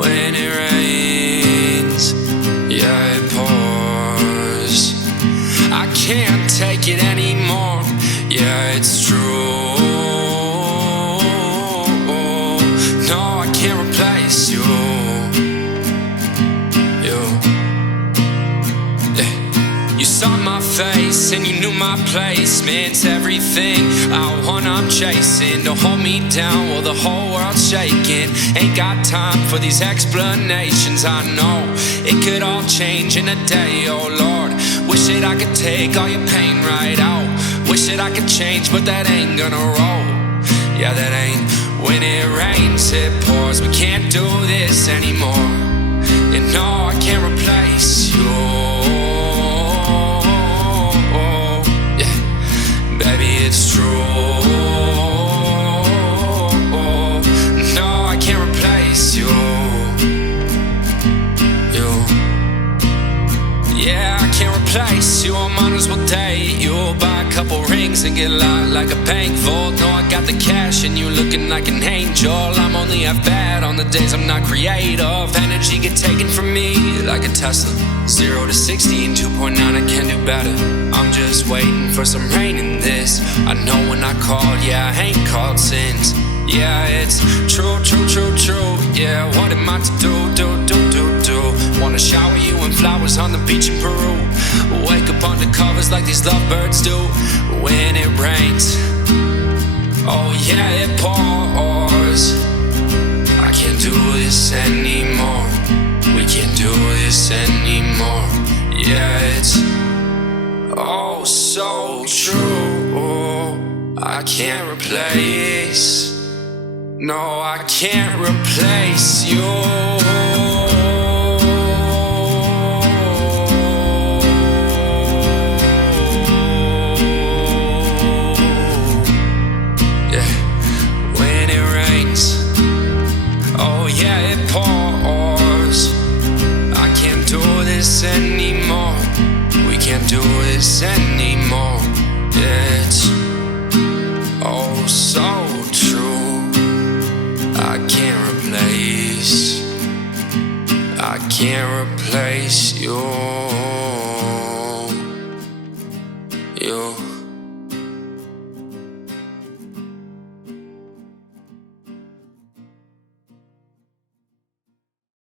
When it rains, yeah, it pours. I can't take it anymore, yeah, it's true. No, I can't replace you. You saw my face and you knew my place. Meant everything I want, I'm chasing. To hold me down while the whole world's shaking. Ain't got time for these explanations. I know it could all change in a day, oh Lord. Wish that I could take all your pain right out. Wish that I could change, but that ain't gonna roll. Yeah, that ain't. When it rains, it pours. We can't do this anymore. And no, I can't replace you. Baby, it's true. No, I can't replace you. Yeah, I can't replace you. I might as well date you. Buy a couple rings and get locked like a bank vault. No, I got the cash and you looking like an angel. I'm only half bad on the days I'm not creative. Energy get taken from me like a Tesla. 0 to 60 in 2.9, I can do better. I'm just waiting for some rain in this. I know when I called, yeah, I ain't called since. Yeah, it's true. Yeah, what am I to do? Wanna shower you in flowers on the beach in Peru. Wake up under covers like these lovebirds do. When it rains, oh yeah, it pours. I can't do this anymore. We can't do this anymore. Yeah, it's oh so true. I can't replace. No, I can't replace you. Yeah, when it rains, oh yeah, it pours. I can't do this anymore. We can't do this anymore. Yeah, it's oh so true. I can't replace you.